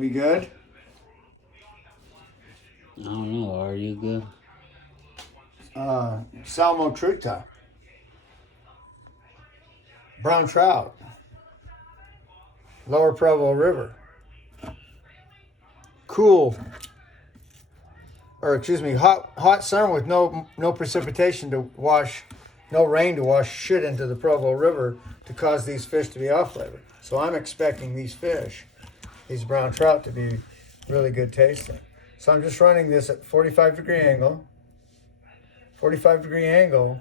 We good? I don't know. Are you good? Salmo truta. Brown trout. Lower Provo River. Cool. Or excuse me, hot summer with no precipitation to wash, no rain to wash shit into the Provo River to cause these fish to be off flavor. So I'm expecting these fish, these brown trout, to be really good tasting. So I'm just running this at 45-degree angle. 45-degree angle,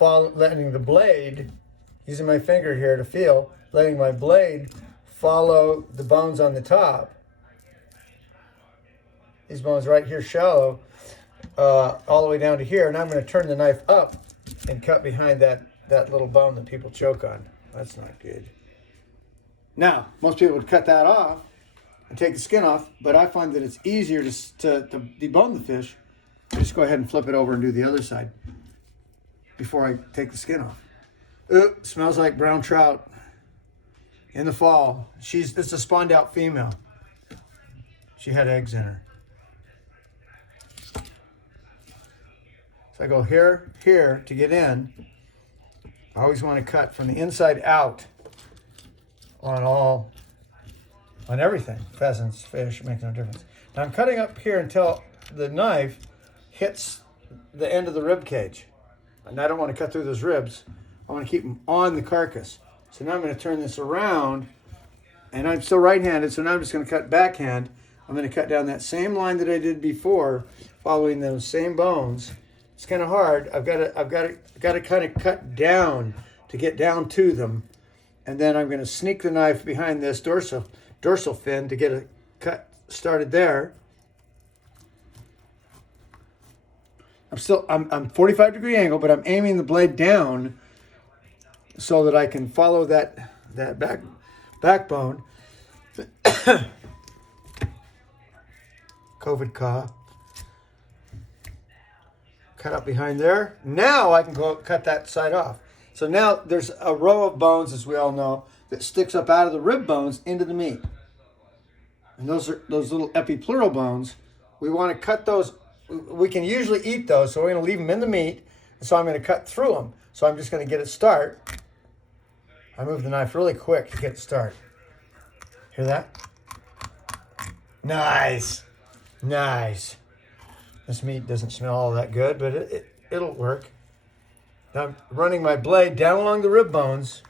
letting the blade, using my finger here to feel, letting my blade follow the bones on the top. These bones right here shallow, all the way down to here. And I'm going to turn the knife up and cut behind that little bone that people choke on. That's not good. Now, most people would cut that off and take the skin off, but I find that it's easier to debone the fish. Just go ahead and flip it over and do the other side before I take the skin off. Ooh, smells like brown trout in the fall. It's a spawned out female. She had eggs in her. So I go here to get in. I always want to cut from the inside out on everything. Pheasants, fish, makes no difference. Now I'm cutting up here until the knife hits the end of the rib cage. And I don't want to cut through those ribs. I want to keep them on the carcass. So now I'm going to turn this around, and I'm still right-handed, so now I'm just going to cut backhand. I'm going to cut down that same line that I did before, following those same bones. It's kind of hard. I've got to kind of cut down to get down to them, and then I'm going to sneak the knife behind this dorsal fin to get a cut started there. I'm 45-degree angle, but I'm aiming the blade down so that I can follow that backbone. COVID caw. Cut up behind there. Now I can go cut that side off. So now there's a row of bones, as we all know, that sticks up out of the rib bones into the meat. And those are those little epipleural bones. We want to cut those. We can usually eat those, so we're going to leave them in the meat. And so I'm going to cut through them. So I'm just going to get it start. I move the knife really quick to get it start. Hear that? Nice. Nice. This meat doesn't smell all that good, but it'll work. Now I'm running my blade down along the rib bones.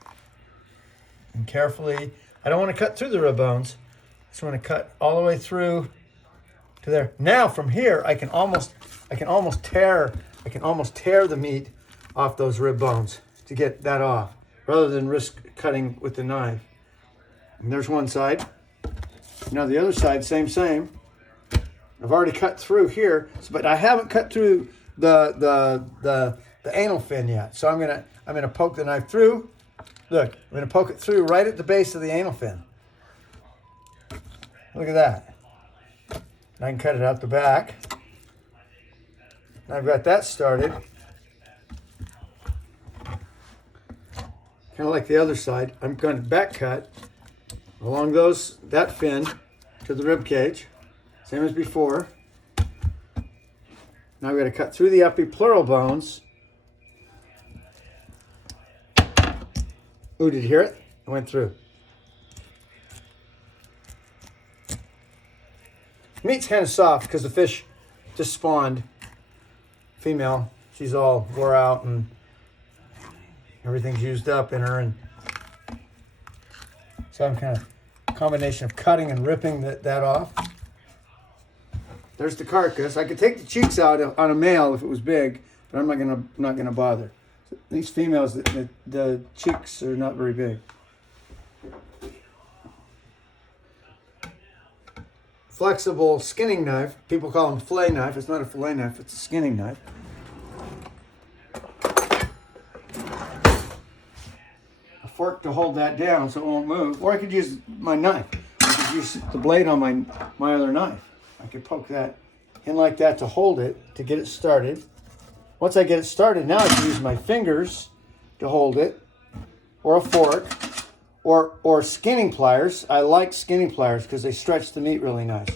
And carefully, I don't want to cut through the rib bones. I just want to cut all the way through to there. Now from here, I can almost tear the meat off those rib bones to get that off, rather than risk cutting with the knife. And there's one side. Now the other side, same. I've already cut through here, but I haven't cut through the anal fin yet. So I'm gonna poke the knife through. Look, I'm gonna poke it through right at the base of the anal fin. Look at that. I can cut it out the back. I've got that started. Kind of like the other side. I'm going to back cut along that fin to the rib cage, same as before. Now I've got to cut through the epipleural bones. Ooh, did you hear it? It went through. Meat's kind of soft because the fish just spawned. Female, she's all wore out and everything's used up in her, and so I'm kind of combination of cutting and ripping that off. There's the carcass. I could take the cheeks out on a male if it was big, but I'm not gonna bother. These females, the cheeks are not very big. Flexible skinning knife. People call them fillet knife. It's not a fillet knife, it's a skinning knife. A fork to hold that down so it won't move. Or I could use my knife. I could use the blade on my other knife. I could poke that in like that to hold it, to get it started. Once I get it started, now I can use my fingers to hold it, or a fork, or skinning pliers. I like skinning pliers because they stretch the meat really nice.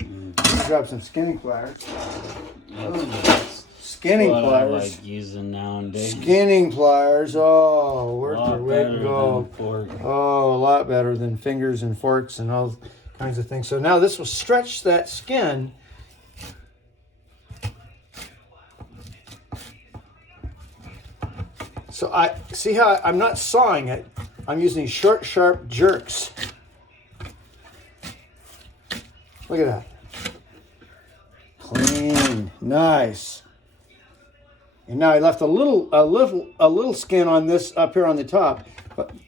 Grab some skinning pliers. Skinning what pliers. I like using nowadays. Skinning pliers. Oh, worth their weight in Better gold. than fork. Oh, a lot better than fingers and forks and all kinds of things. So now this will stretch that skin. So I see how I'm not sawing it. I'm using these short, sharp jerks. Look at that. Clean, nice. And now I left a little skin on this up here on the top,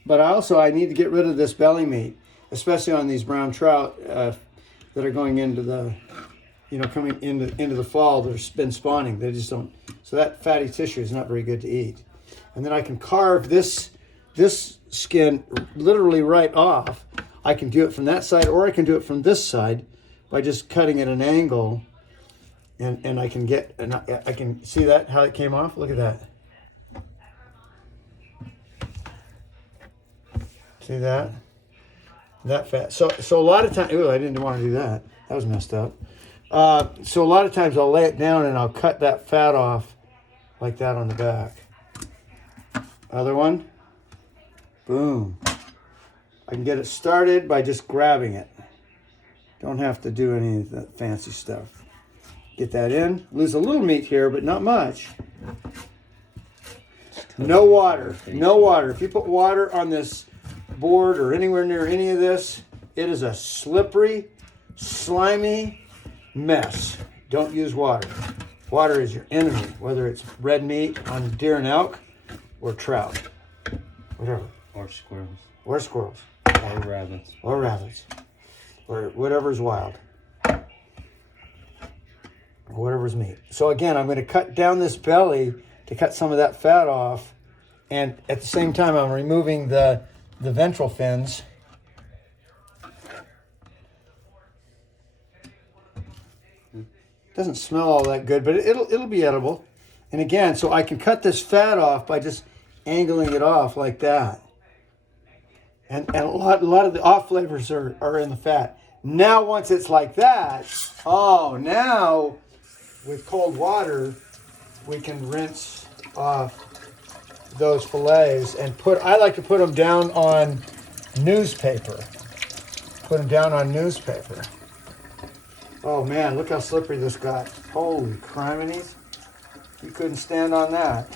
but I need to get rid of this belly meat, especially on these brown trout that are going into the, coming into the fall. They've been spawning. They just don't. So that fatty tissue is not very good to eat. And then I can carve this skin literally right off. I can do it from that side, or I can do it from this side by just cutting at an angle. And I can I can see that, how it came off. Look at that. See that? That fat. So a lot of times, I didn't want to do that. That was messed up. So a lot of times I'll lay it down and I'll cut that fat off like that on the back. Other one. Boom. I can get it started by just grabbing it. Don't have to do any of the fancy stuff. Get that in. Lose a little meat here, but not much. No water. No water. If you put water on this board or anywhere near any of this, it is a slippery, slimy mess. Don't use water. Water is your enemy, whether it's red meat on deer and elk or trout. Whatever. Or squirrels. Or squirrels. Or rabbits. Or rabbits. Or whatever's wild. Whatever's meat. So again, I'm going to cut down this belly to cut some of that fat off, and at the same time I'm removing the ventral fins. Doesn't smell all that good, but it'll be edible. And again, so I can cut this fat off by just angling it off like that. And a lot of the off flavors are in the fat. Now once it's like that, now with cold water, we can rinse off those fillets and I like to put them down on newspaper. Put them down on newspaper. Oh man, look how slippery this got. Holy criminies. You couldn't stand on that.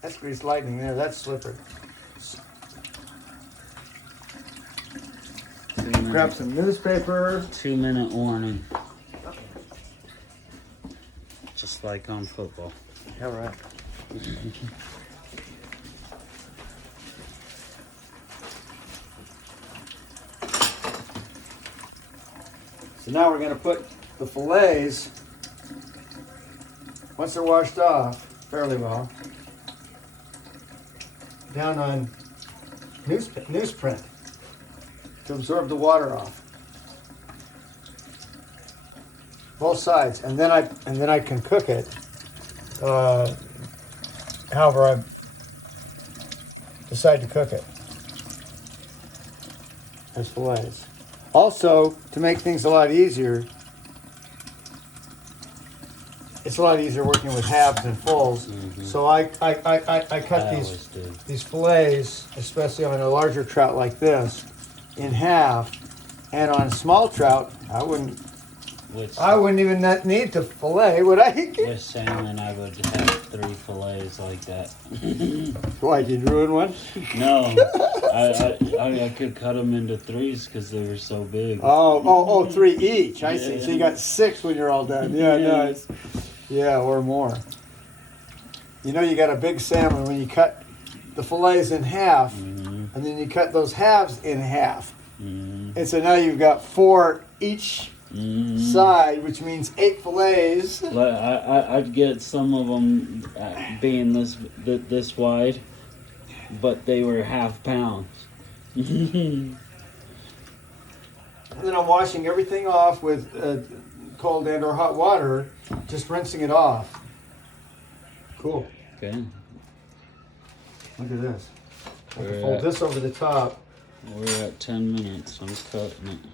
That's grease lightning there. That's slippery. Grab some newspaper. 2-minute warning. Just like on football. All right. So now we're going to put the fillets, once they're washed off fairly well, down on newsprint to absorb the water off. Both sides, and then I can cook it however I decide to cook it as fillets. Also, to make things a lot easier, it's a lot easier working with halves than fulls. Mm-hmm. So I cut these fillets, especially on a larger trout like this, in half, and on small trout, I wouldn't even need to fillet, would I? With salmon, I would have 3 fillets like that. Why, you'd ruin one? No, I could cut them into 3s because they were so big. Oh, 3 each. I see. So you got 6 when you're all done. Yeah, nice. Yeah, or more. You know, you got a big salmon when you cut the fillets in half, and then you cut those halves in half, and so now you've got 4 each side, which means 8 fillets. I'd get some of them being this wide, but they were half pounds. And then I'm washing everything off with cold and or hot water, just rinsing it off. Cool. Okay. Look at this. I can fold this over the top. We're at 10 minutes. I'm cutting it.